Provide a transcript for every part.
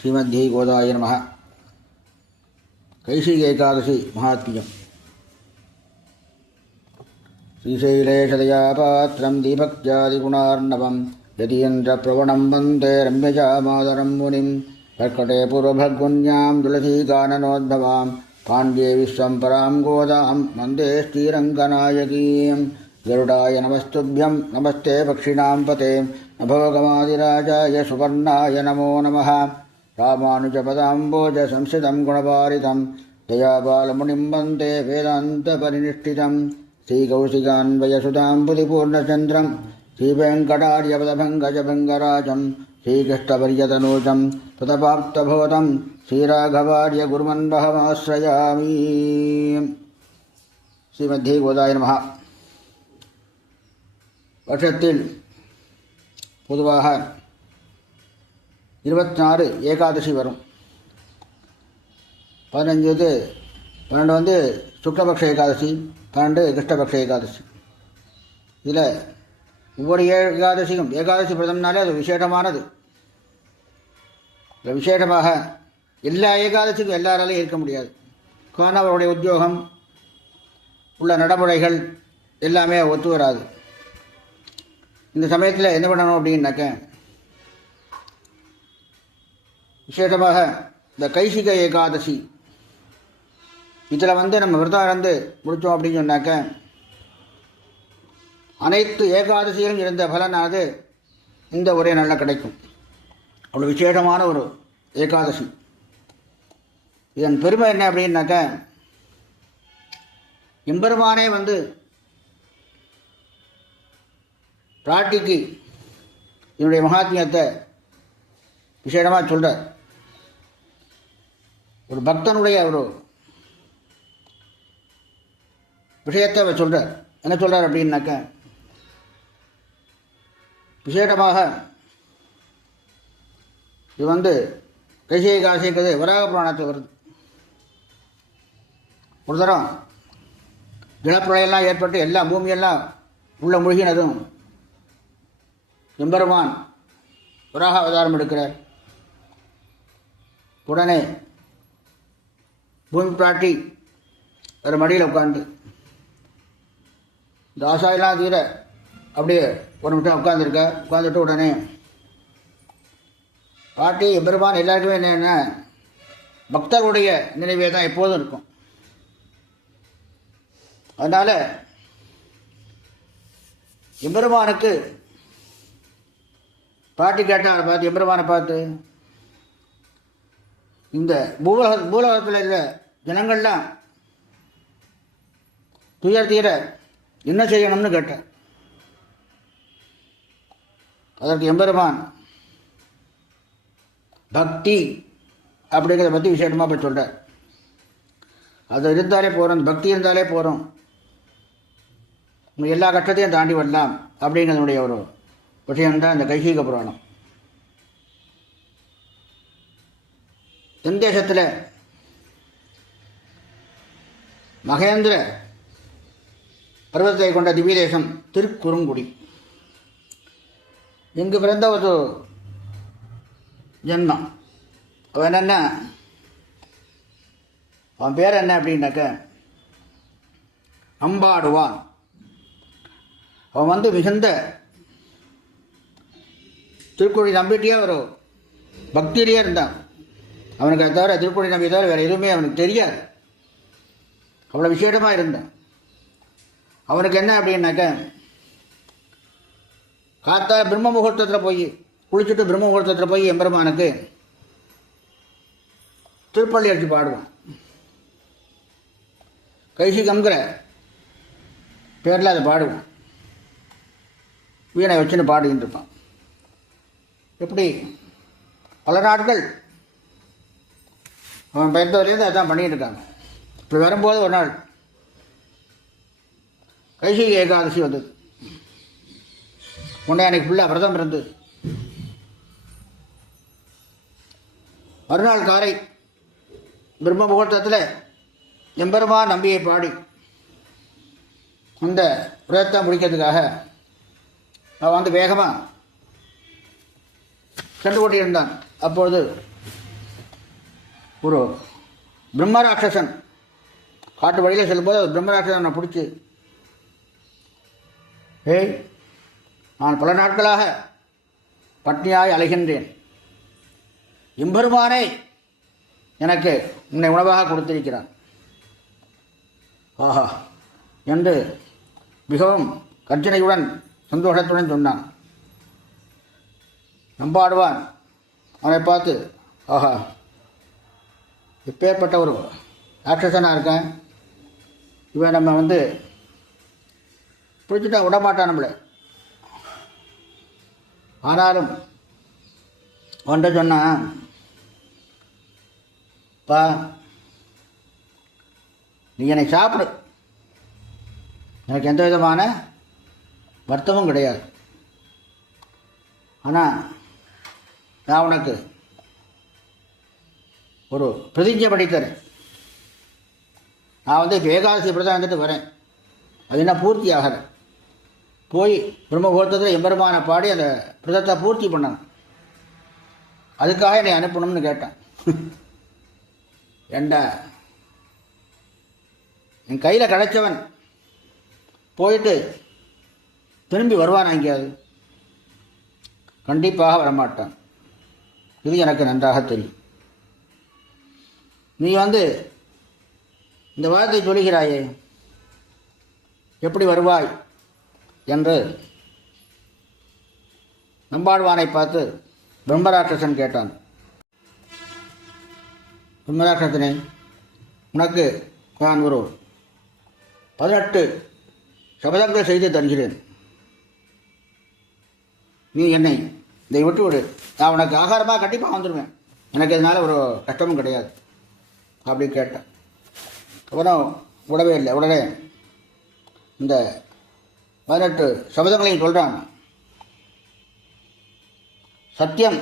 ஸ்ரீமத்யை கோதாய நமः. கைசிகி ஏகாதசி மகாத்மியம். ஸ்ரீசைலேஷதயாபாத்திரம் தீபக்ஜாதிகுணார்ணவம் யதியந்திர பிரவணம் வந்தே ரம்யஜாமாதரம் முனிம் கர்க்கடே பூர்வபக்வன்யாம் துளசீகானனோத்பவாம் பாண்ட்யே விஸ்வம்பராம் கோதாம் வந்தே ஸ்ரீரங்கநாயகீம். கருடாய நமஸ்துभ्यं நமஸ்தே பக்ஷிணாம் பதே நபோகமாதிராஜாய சுவர்ணாய நமோ நமः. ராமானுஜபதாம்போஜ சம்ஸ்கிருதம் குணபாரிதம் தயாபாலமுனிம் வந்தே வேதாந்தபரிநிஷ்டிதம். ஸ்ரீகௌசிகான்வயசுதாம் புதிபூர்ணச்சந்திரம் ஸ்ரீவேங்கடார்யபதபங்கஜபங்கராஜம் ஸ்ரீகிருஷ்ணபரியதனூஜம் ததபாப்தபோதம் ஸ்ரீராகவார்ய குருமன்வஹமாஸ்ரயாமி. ஸ்ரீமத்யை கோதாய நமः. வருஷத்தில் பொதுவாக 24 ஏகாதசி வரும். 12 சுக்லபக்ஷ ஏகாதசி, 12 கிருஷ்ணபக்ஷ ஏகாதசி. இதில் ஒவ்வொரு ஏகாதசிக்கும் ஏகாதசி பிரதம்னாலே அது விசேஷமானது. இந்த விசேஷமாக எல்லா ஏகாதசிக்கும் எல்லாராலையும் இருக்க முடியாது. காரணம் அவருடைய உத்தியோகம் உள்ள நடைமுறைகள் எல்லாமே ஒத்து வராது. இந்த சமயத்தில் என்ன பண்ணணும் அப்படின்னாக்க, விசேஷமாக இந்த கைசிக ஏகாதசி இதில் நம்ம விரதம் இருந்து முடித்தோம் அப்படின்னு சொன்னாக்க அனைத்து ஏகாதசியிலும் இருந்த பலனானது இந்த ஒரே நல்லா கிடைக்கும். அவ்வளோ விசேஷமான ஒரு ஏகாதசி. இதன் பெருமை என்ன அப்படின்னாக்க, எம்பெருமானே பிராட்டிக்கு என்னுடைய மகாத்மியத்தை விசேஷமாக சொல்கிறார். ஒரு பக்தனுடைய ஒரு விஷயத்தை அவர் சொல்கிறார். என்ன சொல்கிறார் அப்படின்னாக்க, விசேஷமாக இது கைசிகை ஏகாதசிங்கிறது வராக புராணத்தில் வருது. ஒரு தரம் ஜலப்பிரளயெல்லாம் ஏற்பட்டு எல்லா பூமியெல்லாம் உள்ள மூழ்கினதும் எம்பெருமான் வராக அவதாரம் எடுக்கிறார். உடனே பூமி பிராட்டி ஒரு மடியில் உட்காந்து இந்த ஆசாயெல்லாம் தீர அப்படியே ஒரு நிமிஷம் உட்காந்துட்டு உடனே பாட்டி எம்பெருமான் எல்லாருக்குமே என்னென்ன பக்தருடைய நினைவே தான் எப்போதும் இருக்கும். அதனால் எம்பெருமானுக்கு பாட்டி கேட்டால் பார்த்து எம்பெருமானை பார்த்து, இந்த பூலோகத்தில் உள்ள ஜனங்கள்லாம் துயர் தீர என்ன செய்யணும்னு கேட்டேன். அதற்கு எம்பெருமான் பக்தி அப்படிங்கிறத பற்றி விசேஷமாக போய் சொல்கிறார். அது இருந்தாலே போகிறோம், பக்தி இருந்தாலே போகிறோம், எல்லா கஷ்டத்தையும் தாண்டி வரலாம் அப்படிங்கிறதுடைய ஒரு விஷயம்தான் இந்த கைசிக புராணம். தென் தேசத்தில் மகேந்திர பர்வதத்தை கொண்ட திவ்ய தேசம் திருக்குறுங்குடி. இங்கு பிறந்த ஒரு ஜென்மம். அவன் என்னென்ன, அவன் பேர் என்ன அப்படின்னாக்க அம்பாடுவான். அவன் மிகுந்த திருக்குறளை நம்பிட்டே ஒரு பக்தியிலேயே இருந்தான். அவனுக்கு அதை தவிர திருக்குறளை நம்பி தவிர வேறு எதுவுமே அவனுக்கு தெரியாது. அவ்வளோ விசேஷமாக இருந்தான். அவனுக்கு என்ன அப்படின்னாக்க, காத்தா பிரம்ம முகூர்த்தத்தில் போய் குளிச்சுட்டு பிரம்ம முகூர்த்தத்தில் போய் எம்பெருமானுக்கு திருப்பள்ளி அடித்து பாடுவான். கைசிகம்ங்கிற பேரில் அதை பாடுவான். வீணை வச்சுன்னு பாடிக்கிட்டு இருப்பான். எப்படி பல நாட்கள் அவன் பிறந்தவரையிலேருந்து அதான் பண்ணிகிட்டு இருக்காங்க. இப்படி வரும்போது ஒரு நாள் கைசிகை ஏகாதசி வந்தது. உடனே அன்னைக்கு ஃபுல்லாக விரதம் இருந்து மறுநாள் காலை பிரம்ம முகூர்த்தத்தில் எம்பெருமான் நம்பியை பாடி அந்த விரதத்தை முடிக்கிறதுக்காக அவன் வேகமாக சென்று கொண்டிருந்தான். அப்பொழுது ஒரு பிரம்மராட்சசன் காட்டு வழியில் செல்லும்போது அது பிரம்மராட்சசனை பிடிச்சி, ஏய், நான் பல நாட்களாக பட்னியாய் அலைகின்றேன், எம்பெருமானே எனக்கு உன்னை உணவாக கொடுத்திருக்கிறான், ஆஹா என்று மிகவும் கர்ஜனையுடன் சந்தோஷத்துடன் சொன்னான். நம்பாடுவான் அவனை பார்த்து, ஆஹா, இப்பேற்பட்ட ஒரு ராட்சசனாக இருக்கேன், இவன் நம்ம பிடிச்சிட்டா விடமாட்டான் நம்மளை. ஆனாலும் அவன்கிட்ட சொன்னான், பா, நீ என்னை சாப்பிடு, எனக்கு எந்த விதமான வருத்தமும் கிடையாது. ஆனால் நான் உனக்கு ஒரு பிரதிஜை படித்தரேன். நான் இப்போ ஏகாதசி விரதம் வந்துட்டு வரேன், அது என்ன பூர்த்தி ஆகலை. போய் பிரம்மபுரத்தில் எம்பெருமான பாடி அந்த விரதத்தை பூர்த்தி பண்ணணும், அதுக்காக என்னை அனுப்பணும்னு கேட்டான். ஏண்டா, என் கையில் கிடைச்சவன் போயிட்டு திரும்பி வருவான் எங்கேயாவது? கண்டிப்பாக வரமாட்டான், இது எனக்கு நன்றாக தெரியும். நீ இந்த வார்த்தை சொல்கிறாயே, எப்படி வருவாய் என்று நம்பாழ்வானை பார்த்து பிரம்மராட்சசன் கேட்டான். பிரம்மராட்சசனே, உனக்கு நான் ஒரு 18 சபதங்கள் செய்து தருகிறேன், நீ என்னை இதை விட்டு விடு, நான் உனக்கு ஆகாரமாக கண்டிப்பாக வந்துடுவேன், எனக்கு இதனால் ஒரு கஷ்டமும் கிடையாது அப்படி கேட்டேன். அப்புறம் விடவே இல்லை. உடனே இந்த 18 சபதங்களையும் சொல்கிறான். சத்தியம்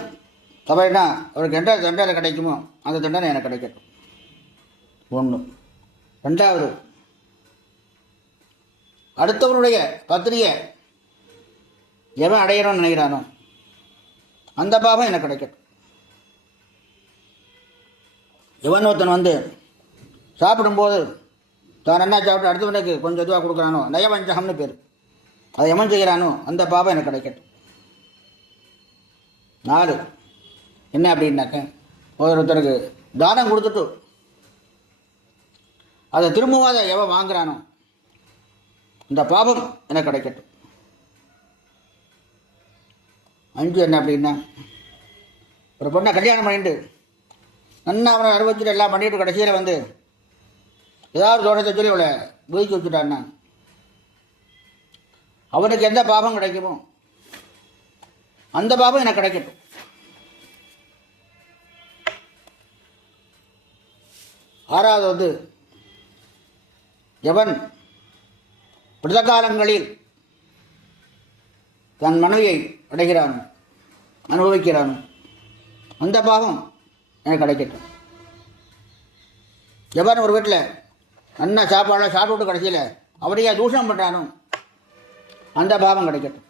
தவறினா அவருக்கு எந்த தண்டனை கிடைக்குமோ அந்த தண்டனை எனக்கு கிடைக்கட்டும், ஒன்று. ரெண்டாவது, அடுத்தவனுடைய பத்திரியை எவன் அடையணும்னு நினைக்கிறானோ அந்த பாவம் எனக்கு கிடைக்கட்டும். எவன் ஒருத்தன் சாப்பிடும்போது தான் என்ன சாப்பிட்டு அடுத்தவனுக்கு கொஞ்சம் இதுவாக கொடுக்குறானோ, நயவஞ்சகம்னு பேர், அதை எவன் செய்கிறானோ அந்த பாவம் எனக்கு கிடைக்கட்டும். 4, என்ன அப்படின்னாக்க, ஒருத்தருக்கு தானம் கொடுத்துட்டு அதை திரும்பவும் அதை எவன் வாங்குறானோ இந்த பாவம் எனக்கு கிடைக்கட்டும். 5 என்ன அப்படின்னா, ஒரு பொண்ணை கல்யாணம் பண்ணிட்டு நன்னா அவனை அனுபவிச்சுட்டு எல்லாம் பண்ணிட்டு கடைசியில் ஏதாவது தோட்டத்தை சொல்லி அவளை வீழ்ச்சி வச்சுட்டான்னா அவனுக்கு எந்த பாவம் கிடைக்குமோ அந்த பாவம் எனக்கு கிடைக்கட்டும். 6வது, எவன் பிரத காலங்களில் தன் மனைவியை அடைகிறான் அனுபவிக்கிறான் அந்த பாவம் எனக்கு கிடைக்கட்டும். எவன் ஒரு வீட்டில் நல்லா சாப்பாடை சாப்பிட்டு கடைசியில் அவரையே தூஷணம் பண்ணுறானோ அந்த பாவம் கிடைக்கட்டும்.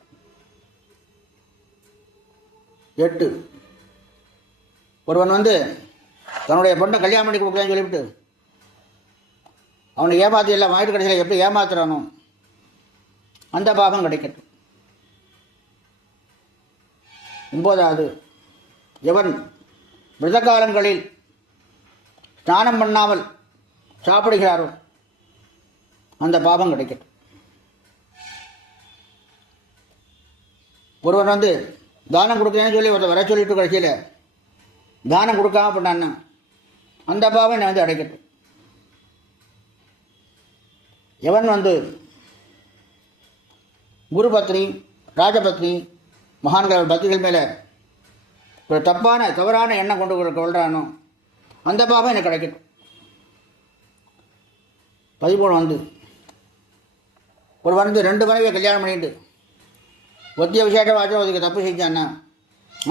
8, ஒருவன் தன்னுடைய பொண்ணை கல்யாணம் பண்ணி கொடுக்கலான்னு சொல்லிவிட்டு அவனை ஏமாற்றி எல்லாம் வாங்கிட்டு கடைசியில் எப்படி ஏமாத்துறானோ அந்த பாவம் கிடைக்கட்டும். 9வது, எவன் விரத காலங்களில் ஸ்நானம் பண்ணாமல் சாப்பிடுகிறாரோ அந்த பாவம் கிடைக்கட்டும். ஒருவன் தானம் கொடுக்குறேன்னு சொல்லி ஒருத்தர் வர சொல்லிட்டு கடைசியில் தானம் கொடுக்காம பண்ணான்னா அந்த பாவம் என்னை அடைக்கட்டும். எவன் குரு பத்னி, ராஜபத்னி, மகான்கள் பக்திகள் மேலே ஒரு தவறான எண்ணம் கொண்டு கொள்றானோ அந்த பாவம் எனக்கு கிடைக்கட்டும். 13, ஒரு 2 மனைவியை கல்யாணம் பண்ணிட்டு ஒத்திய விசேஷவாச்சம் அதுக்கு தப்பு செஞ்சான்னா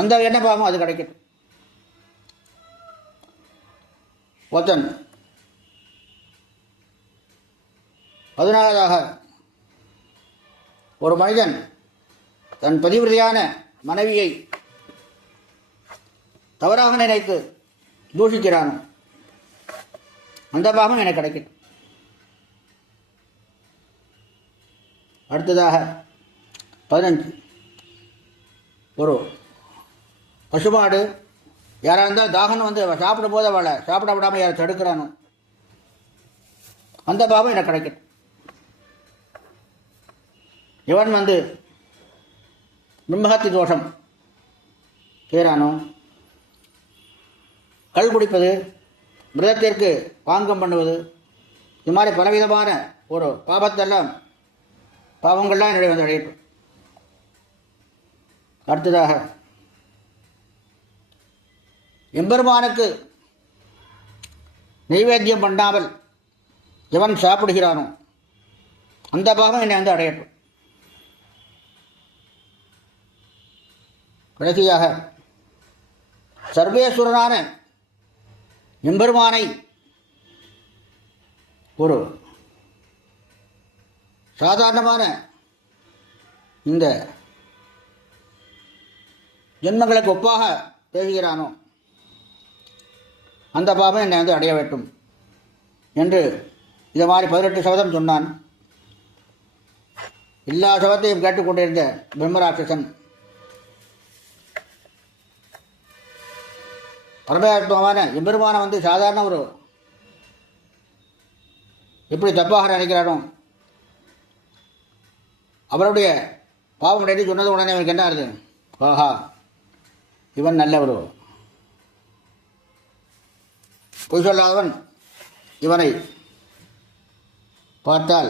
அந்த என்ன பாவம் அது கிடைக்கட்டும். ஒருத்தன் 14வது, ஒரு மனிதன் தன் பதிவிரதையான மனைவியை தவறாக நினைத்து தூஷிக்கிறான் அந்த பாகம் எனக்கு கிடைக்கட்டும். அடுத்ததாக 15, ஒரு பசுமாடு யாராக இருந்தால் தாகன்னு வந்து சாப்பிடும் போது அவளை சாப்பிட விடாமல் யாரை தடுக்கிறானோ அந்த பாவம் எனக்கு கிடைக்கட்டும். இவன் வந்து பிரம்மஹத்தி தோஷம் செய்கிறானோ, கள் குடிப்பது, மிருகத்திற்கு பாங்கம் பண்ணுவது, இது மாதிரி பலவிதமான ஒரு பாவங்கள்லாம் என்னுடைய வந்து அடையட்டும். அடுத்ததாக எம்பெருமானுக்கு நைவேத்தியம் பண்ணாமல் எவன் சாப்பிடுகிறானோ அந்த பாகம் என்னை வந்து அடையட்டும். கடைசியாக சர்வேஸ்வரனான எம்பெருமானை ஒரு சாதாரணமான இந்த ஜென்மங்களுக்கு ஒப்பாக பேசுகிறானோ அந்த பாவம் என்னை வந்து அடைய வேண்டும் என்று இதை மாதிரி 18 சபதம் சொன்னான். எல்லா சபத்தையும் கேட்டுக்கொண்டிருந்த பிரம்மராட்சசன் பரமாத்மாவான எம்பெருமானை வந்து சாதாரண ஒரு எப்படி தப்பாக நினைக்கிறானோ அவருடைய பாவம் அடைந்து சொன்னது உடனே அவனுக்கு என்ன ஆகுது? ஆஹா, இவன் நல்லவரு, பொய் சொல்லாதவன், இவனை பார்த்தால்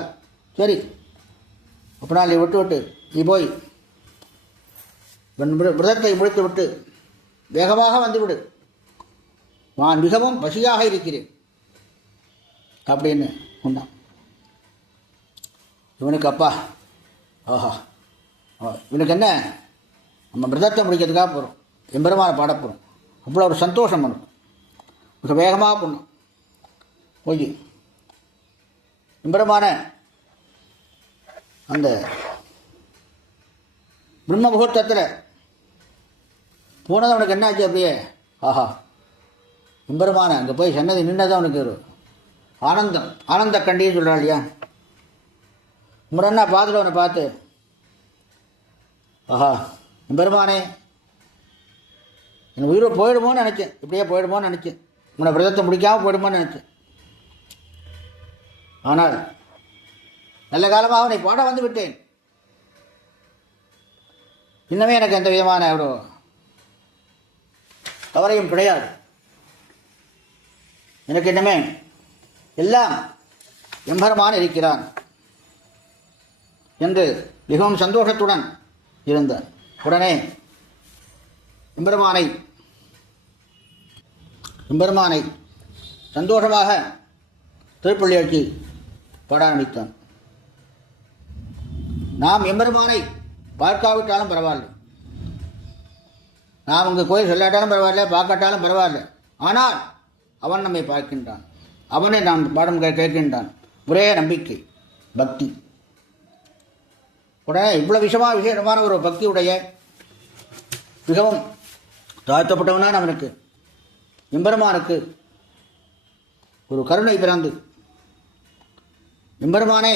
சரி அப்படின்னா நீ விட்டு நீ போய் விரதத்தை முடித்து விட்டு வேகமாக வந்துவிடு, நான் மிகவும் பசியாக இருக்கிறேன் அப்படின்னு சொன்னான். இவனுக்கு அப்பா ஆஹா, இவனுக்கு என்ன, நம்ம விரதத்தை முடிக்கிறதுக்காக போகிறோம், எம்பெருமானை பாட போகிறோம், அவ்வளோ ஒரு சந்தோஷம் பண்ணும், மிக வேகமாக பண்ணும். போய் எம்பெருமான அந்த பிரம்ம முகூர்த்தத்தில் போனது அவனுக்கு என்ன ஆச்சு? அப்படியே ஆஹா, எம்பெருமான அங்கே போய் சொன்னது நின்னதான் அவனுக்கு ஒரு ஆனந்த கண்டின்னு சொல்கிறாள் இல்லையா? முரணா பார்த்துட்டு அவனை பார்த்து ஆஹா, எம்பெருமானே என் உயிரை போயிடுமோன்னு நினச்சேன், இப்படியே போயிடுமோன்னு நினச்சேன், உன்னை விரதத்தை முடிக்காமல் போயிடுமோன்னு நினச்சேன். ஆனால் நல்ல காலமாக அவனை பாட வந்து விட்டேன். இன்னமே எனக்கு எந்த விதமான ஒரு கவலையும் கிடையாது. எனக்கு இன்னமே எல்லாம் எம்பெருமான் இருக்கிறான் என்று மிகவும் சந்தோஷத்துடன் இருந்தார். உடனே எம்பெருமானை சந்தோஷமாக திருப்பள்ளியாட்சி பாட ஆரம்பித்தான். நாம் எம்பெருமானை பார்க்காவிட்டாலும் பரவாயில்லை, நாம் இங்கே கோயில் சொல்லாட்டாலும் பரவாயில்ல, பார்க்காட்டாலும் பரவாயில்ல, ஆனால் அவன் நம்மை பார்க்கின்றான், அவனை நாம் பாடம் கேட்கின்றான். ஒரே நம்பிக்கை, பக்தி. உடனே இவ்வளோ விசேஷமான ஒரு பக்தியுடைய மிகவும் தாழ்த்தப்பட்டவனான அவனுக்கு எம்பெருமானுக்கு ஒரு கருணை பிறந்து எம்பெருமானே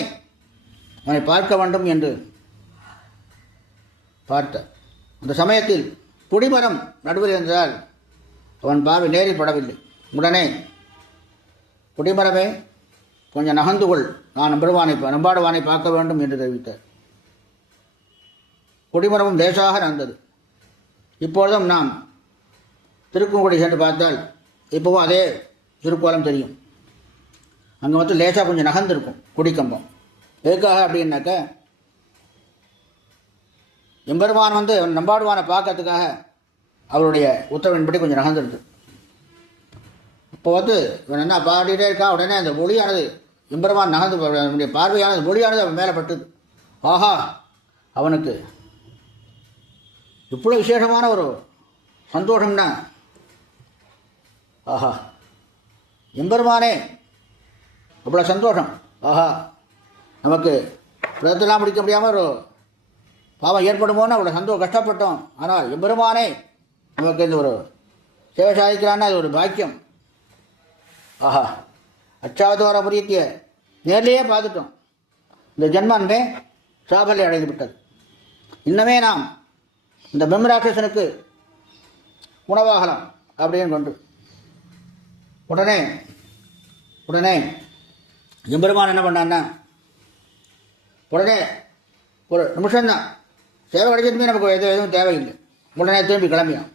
அவனை பார்க்க வேண்டும் என்று பார்த்த அந்த சமயத்தில் கொடிமரம் நடுவில் இருந்தால் அவன் பார்வை நேரில் படவில்லை. உடனே கொடிமரமே கொஞ்சம் நகர்ந்துகொள், நான் நம்பாடுவானை பார்க்க வேண்டும் என்று தெரிவித்தார். கொடிமரமும் லேசாக நகர்ந்தது. இப்பொழுதும் நாம் திருக்குங்குடி சென்று பார்த்தால் இப்போவும் அதே திருக்கோலம் தெரியும். அங்கே வந்து லேசாக கொஞ்சம் நகர்ந்துருக்கும் கொடிக்கம்பம். எதுக்காக அப்படின்னாக்க எம்பெருமான் வந்து நம்பாடுவானை பார்க்கறதுக்காக அவருடைய உத்தரவின்படி கொஞ்சம் நகர்ந்துருது. இப்போ வந்து இவன் என்ன பாடிட்டே இருக்கா, உடனே அந்த ஒளியானது எம்பெருமான் நகர்ந்து அவனுடைய பார்வையானது ஒளியானது அவன் மேலே பட்டுது. ஆஹா, அவனுக்கு இவ்வளோ விசேஷமான ஒரு சந்தோஷம்னா, ஆஹா எம்பெருமானே அவ்வளோ சந்தோஷம், ஆஹா நமக்கு விரதத்தெல்லாம் முடிக்க முடியாமல் ஒரு பாவம் ஏற்படுமோன்னு அவ்வளோ கஷ்டப்பட்டோம், ஆனால் எம்பெருமானே நமக்கு இந்த ஒரு சேவை சாதிக்கிறான்னா அது ஒரு பாக்கியம். ஆஹா அச்சாவதார புரியத்திய நேரிலேயே பார்த்துட்டோம். இந்த ஜென்மமே சாபல்யம் அடைந்து விட்டது. இன்னமே நாம் இந்த பிரம்மராட்சசனுக்கு உணவாகலாம் அப்படின்னு கொண்டு உடனே உடனே எம்பெருமான் என்ன பண்ணான்னா, உடனே ஒரு நிமிஷம்தான் சேவை கிடைச்சதுமே நமக்கு எதுவும் தேவையில்லை. உடனே திரும்பி கிளம்பியான்.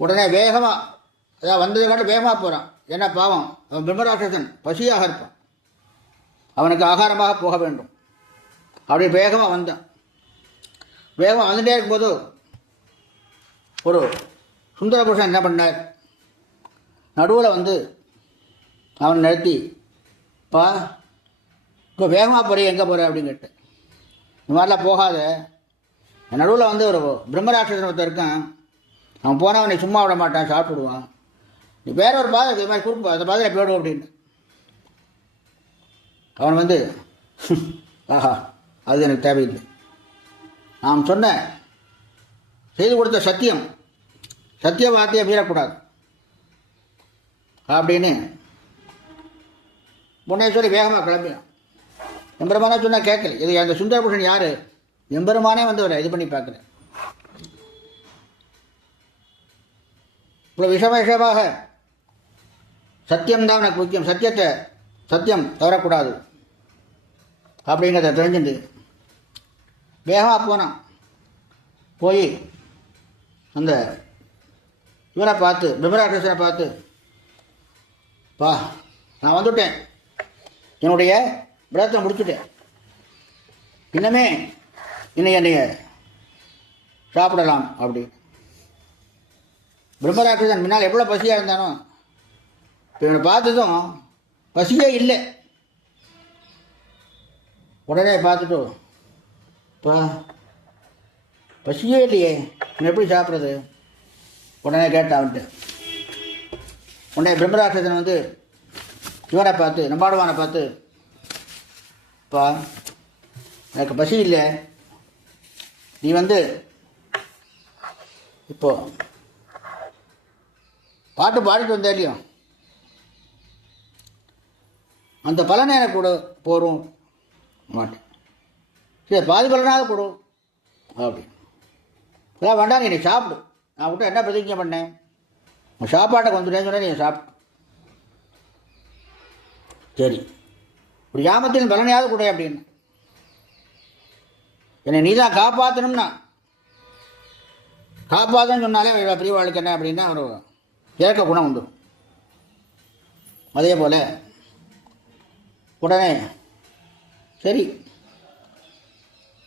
உடனே வேகமாக, அதாவது வந்ததை காட்டு வேகமாக போகிறான். ஏன்னா பாவம், அவன் பிரம்மராட்சசன் பசியாக இருப்பான், அவனுக்கு ஆகாரமாக போக வேண்டும். அப்படி வேகமாக வந்தான். வேகமாக வந்துட்டே இருக்கும்போது ஒரு சுந்தர புருஷன் என்ன பண்ணார், நடுவில் வந்து அவனை நிறுத்தி, பா இப்போ வேகமாக போகிற எங்கே போகிற அப்படின்னு கேட்டு, இந்த மாதிரிலாம் போகாத, நடுவில் வந்து ஒரு பிரம்மராட்சசன் ஒருத்தர் இருக்கான், அவன் போனவனை சும்மா விட மாட்டான், சாப்பிடுவான், நீ வேற ஒரு பாதை இது மாதிரி குறுக்கு அந்த பாதையில் போயிடும் அப்படின்னு. அவன் வந்து ஆஹா அது எனக்கு தேவையில்லை, நாம் சொன்ன செய்து கொடுத்த சத்திய வார்த்தையை மீறக்கூடாது அப்படின்னு முன்னே சொல்லி வேகமாக கிளம்பினான். எம்பெருமானே சொன்னால் கேட்கல. இது அந்த சுந்தரபூஷன் யார், எம்பெருமானே வந்து ஒரு இது பண்ணி பார்க்குறேன். இவ்வளோ விஷமாக சத்தியம்தான் எனக்கு முக்கியம், சத்தியம் தவறக்கூடாது அப்படிங்கிறத தெரிஞ்சுட்டு வேகமாக போனான். போய் அந்த இவனை பார்த்து, பிரம்மராட்சசனை பார்த்து, பா நான் வந்துவிட்டேன், என்னுடைய விரதத்தை முடிச்சுட்டேன், இன்னமே என்னைய சாப்பிடலாம் அப்படி. பிரம்மராட்சசன் முன்னால் எவ்வளோ பசியாக இருந்தானோ, இப்போ இவனை பார்த்ததும் பசியே இல்லை. உடனே பார்த்துட்டு, பா பசியே இல்லையே, இவன் எப்படி சாப்பிட்றது உடனே கேட்டான் அவன்ட்டு. உடனே பிரம்மராட்சசன் வந்து இவனை பார்த்து, நம்பாடுவானை பார்த்து, பா எனக்கு பசி இல்லை, நீ வந்து இப்போ பாட்டு பாடிட்டு வந்தே இல்லையோ, அந்த பலனை எனக்கு கொடு, போகிறோம் மாட்டேன், சரி பாதி பலனாவது கொடு அப்படி. இல்லை வேண்டாம், நீ சாப்பிடு, நான் விட்டு என்ன பிரதிஜை பண்ணேன், உன் சாப்பாட்டை வந்துட்டேன்னு சொன்னேன், நீ சாப்பிட்டு சரி இப்படி யாமத்தின் பலனையாவது கூட அப்படின்னு. என்னை நீ தான் காப்பாற்றணும்னா, காப்பாற்றன்னு சொன்னாலே பிரிவாளுக்கு என்ன அப்படின்னா ஒரு ஏற்க குணம் வந்துடும். அதே போல் உடனே சரி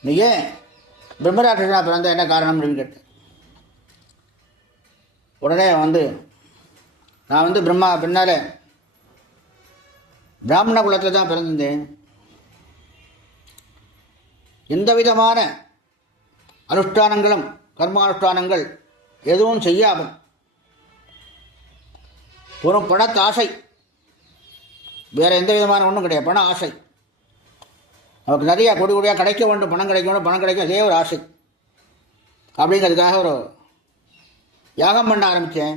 நீ ஏன் பிரம்மராட்சசனா பிறந்த என்ன காரணம் அப்படின்னு கேட்டு, உடனே வந்து நான் வந்து பின்னால் பிராமண குலத்தில் தான் பிறந்திருந்தேன், எந்த விதமான அனுஷ்டானங்களும் கர்மானுஷ்டானங்கள் எதுவும் செய்யாமல் ஒரு பணத்தாசை, வேறு எந்த விதமான ஒன்றும் கிடையாது, பண ஆசை, நமக்கு நிறையா கொடியாக கிடைக்க வேண்டும், பணம் கிடைக்க வேண்டும், பணம் கிடைக்கும், அதே ஒரு ஆசை. அப்படிங்கிறதுக்காக ஒரு யாகம் பண்ண ஆரம்பித்தேன்.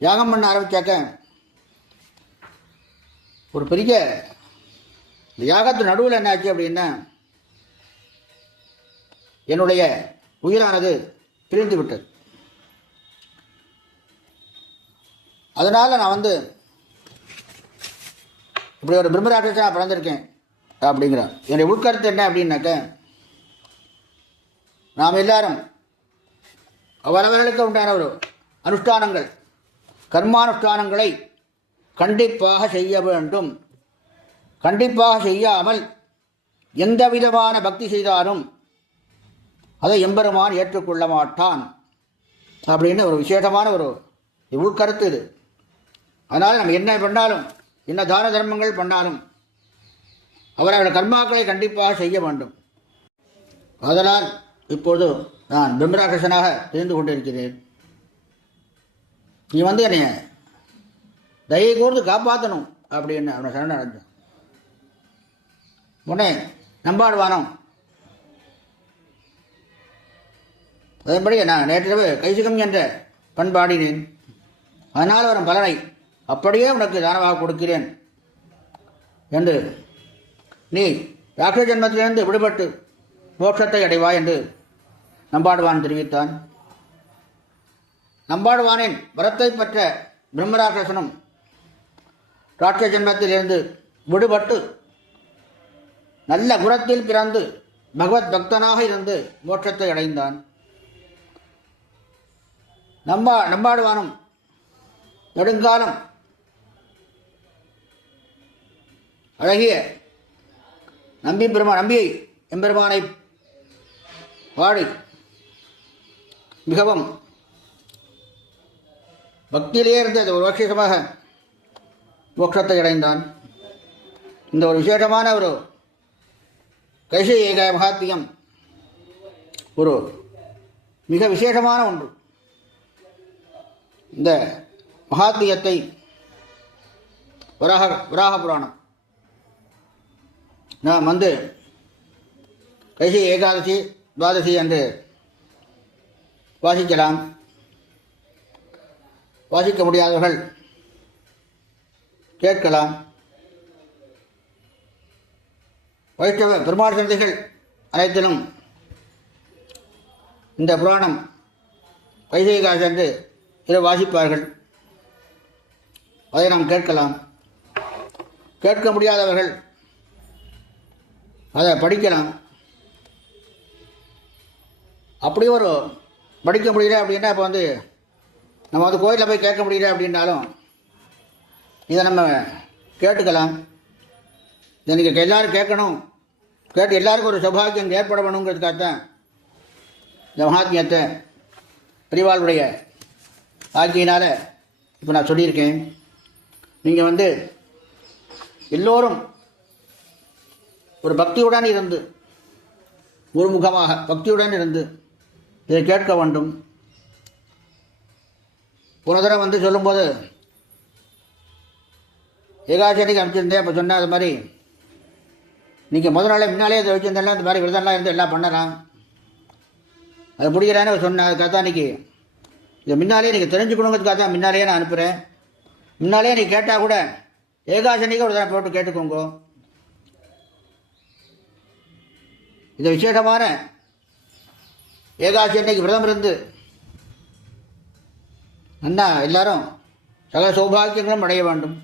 யாகம் பண்ண ஆரம்பித்தாக்க ஒரு பெரிய இந்த யாகத்து நடுவில் என்ன ஆச்சு அப்படின்னா, என்னுடைய உயிரானது பிரிந்து விட்டது. அதனால் நான் வந்து இப்படி ஒரு பிரம்மராட்சசனாக பிறந்திருக்கேன் அப்படிங்கிறான். என்னுடைய உட்கருத்து என்ன அப்படின்னாக்க, நாம் எல்லாரும் அவரவர்களுக்கு உண்டான ஒரு அனுஷ்டானங்கள் கர்மானுஷ்டானங்களை கண்டிப்பாக செய்ய வேண்டும். கண்டிப்பாக செய்யாமல் எந்த விதமான பக்தி செய்தாலும் அதை எம்பெருமான் ஏற்றுக்கொள்ள மாட்டான் அப்படின்னு ஒரு விசேஷமான ஒரு உள்கருத்து இது. அதனால் நம்ம என்ன பண்ணாலும், என்ன தான தர்மங்கள் பண்ணாலும் அவரவர்கள் கர்மாக்களை கண்டிப்பாக செய்ய வேண்டும். அதனால் இப்போது நான் பிரம்மராட்சசனாக தெரிந்து கொண்டிருக்கிறேன். நீ வந்து என்னைய தயை கூர்ந்து காப்பாற்றணும் அப்படின்னு அவனை சரணடைஞ்சான். உடனே நம்பாடுவானம் அதன்படி நான் நேற்றிரவு கைசிகம் என்ற பண்பாடினேன். அதனால் வரும் பலனை அப்படியே உனக்கு தானமாக கொடுக்கிறேன் என்று நீ ராட்சச ஜென்மத்திலிருந்து விடுபட்டு மோட்சத்தை அடைவாய் என்று நம்பாடுவான் தெரிவித்தான். நம்பாடுவானின் வரத்தை பெற்ற பிரம்மராட்சசனும் ராட்சச ஜென்மத்திலிருந்து விடுபட்டு நல்ல குணத்தில் பிறந்து பகவத் பக்தனாக இருந்து மோட்சத்தை அடைந்தான். நம்பாடுவானும் நெடுங்காலம் அழகிய நம்பியை எம்பெருமானை பாடி மிகவும் பக்தியிலே இருந்த ஒரு விசேஷமாக மோட்சத்தை அடைந்தான். இந்த ஒரு விசேஷமான ஒரு கைசை ஏகாய மகாத்மியம் ஒரு மிக விசேஷமான ஒன்று. இந்த மகாத்மியத்தை வராக புராணம் நாம் கைசி ஏகாதசி துவாதசி என்று வாசிக்கலாம். வாசிக்க முடியாதவர்கள் கேட்கலாம். வைஷ்ணவ பெருமாள் சந்தைகள் அனைத்திலும் இந்த புராணம் கைசி ஏகாதசி என்று வாசிப்பார்கள். அதை நாம் கேட்கலாம். கேட்க முடியாதவர்கள் அதை படிக்கலாம். அப்படி ஒரு படிக்க முடியல அப்படின்னா இப்போ நம்ம கோயிலில் போய் கேட்க முடியல அப்படின்னாலும் இதை நம்ம கேட்டுக்கலாம். இதை நீங்கள் எல்லோரும் கேட்கணும், கேட்டு எல்லாருக்கும் ஒரு சௌபாகியம் ஏற்பட வேணுங்கிறதுக்காகத்தான் இந்த மகாத்மியத்தை பெரியவாளுடைய ஆக்கியினால் இப்போ நான் சொல்லியிருக்கேன். நீங்கள் எல்லோரும் ஒரு பக்தியுடன் இருந்து ஒரு முகமாக பக்தியுடன் இருந்து இதை கேட்க வேண்டும். ஒரு தடவை சொல்லும்போது ஏகாதசிக்கு அனுப்பிச்சிருந்தேன். இப்போ சொன்னால் அது மாதிரி நீங்கள் முதல் நாளே முன்னாலே இதை வச்சுருந்தெல்லாம் இந்த மாதிரி விரதம்லாம் இருந்து எல்லாம் பண்ணலாம். அது முடியலான்னு சொன்னேன். அதுக்காக தான் இன்றைக்கி இதை முன்னாலே நீங்கள் தெரிஞ்சுக்கணுங்கிறதுக்காக தான் முன்னாலேயே நான் அனுப்புகிறேன். முன்னாலே நீ கேட்டால் கூட ஏகாதசிக்கு ஒரு தடவை போட்டு கேட்டுக்கோங்க. இந்த விசேஷமான ஏகாதசி அன்னைக்கு விரதம் இருந்து அண்ணா எல்லாரும் சகல சௌபாகியங்களும் அடைய வேண்டும்.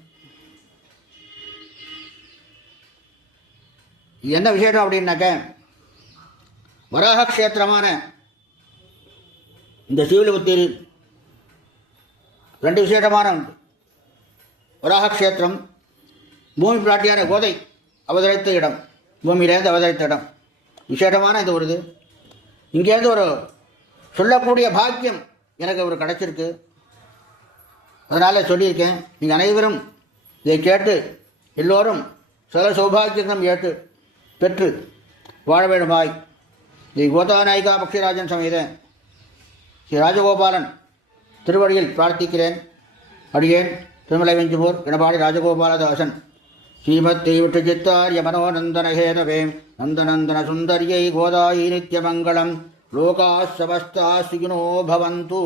என்ன விசேஷம் அப்படின்னாக்க வராக க்ஷேத்திரமான இந்த ஸ்ரீவில்லிபுத்தூரில் ரெண்டு விசேஷமான உண்டு. வராக க்ஷேத்திரம் பூமி பிராட்டியான கோதை அவதரித்த இடம், பூமியிலேருந்து அவதரித்த இடம். விசேஷமான இந்த ஒரு இது இங்கேருந்து ஒரு சொல்லக்கூடிய பாக்கியம் எனக்கு ஒரு கிடச்சிருக்கு. அதனால் சொல்லியிருக்கேன். நீங்கள் அனைவரும் இதை கேட்டு எல்லோரும் சில சௌபாகியங்களும் பெற்று வாழ வேண்டுமாய் ஸ்ரீ கோதாநாயிகா பக்ஷிராஜன் சமேத ஸ்ரீ ராஜகோபாலன் திருவடியில் பிரார்த்திக்கிறேன். அடியேன் திருமலை வெஞ்சுமூர் இடபாடி ராஜகோபாலதாசன். ஸ்ரீமத்தை விட்டுச்சித்தார்ய மனோநந்தனஹேதவே நந்தநந்தன சுந்தரியை கோதாயி நித்யமங்கலம். லோகாः समस्ताः सुखिनो भवन्तु.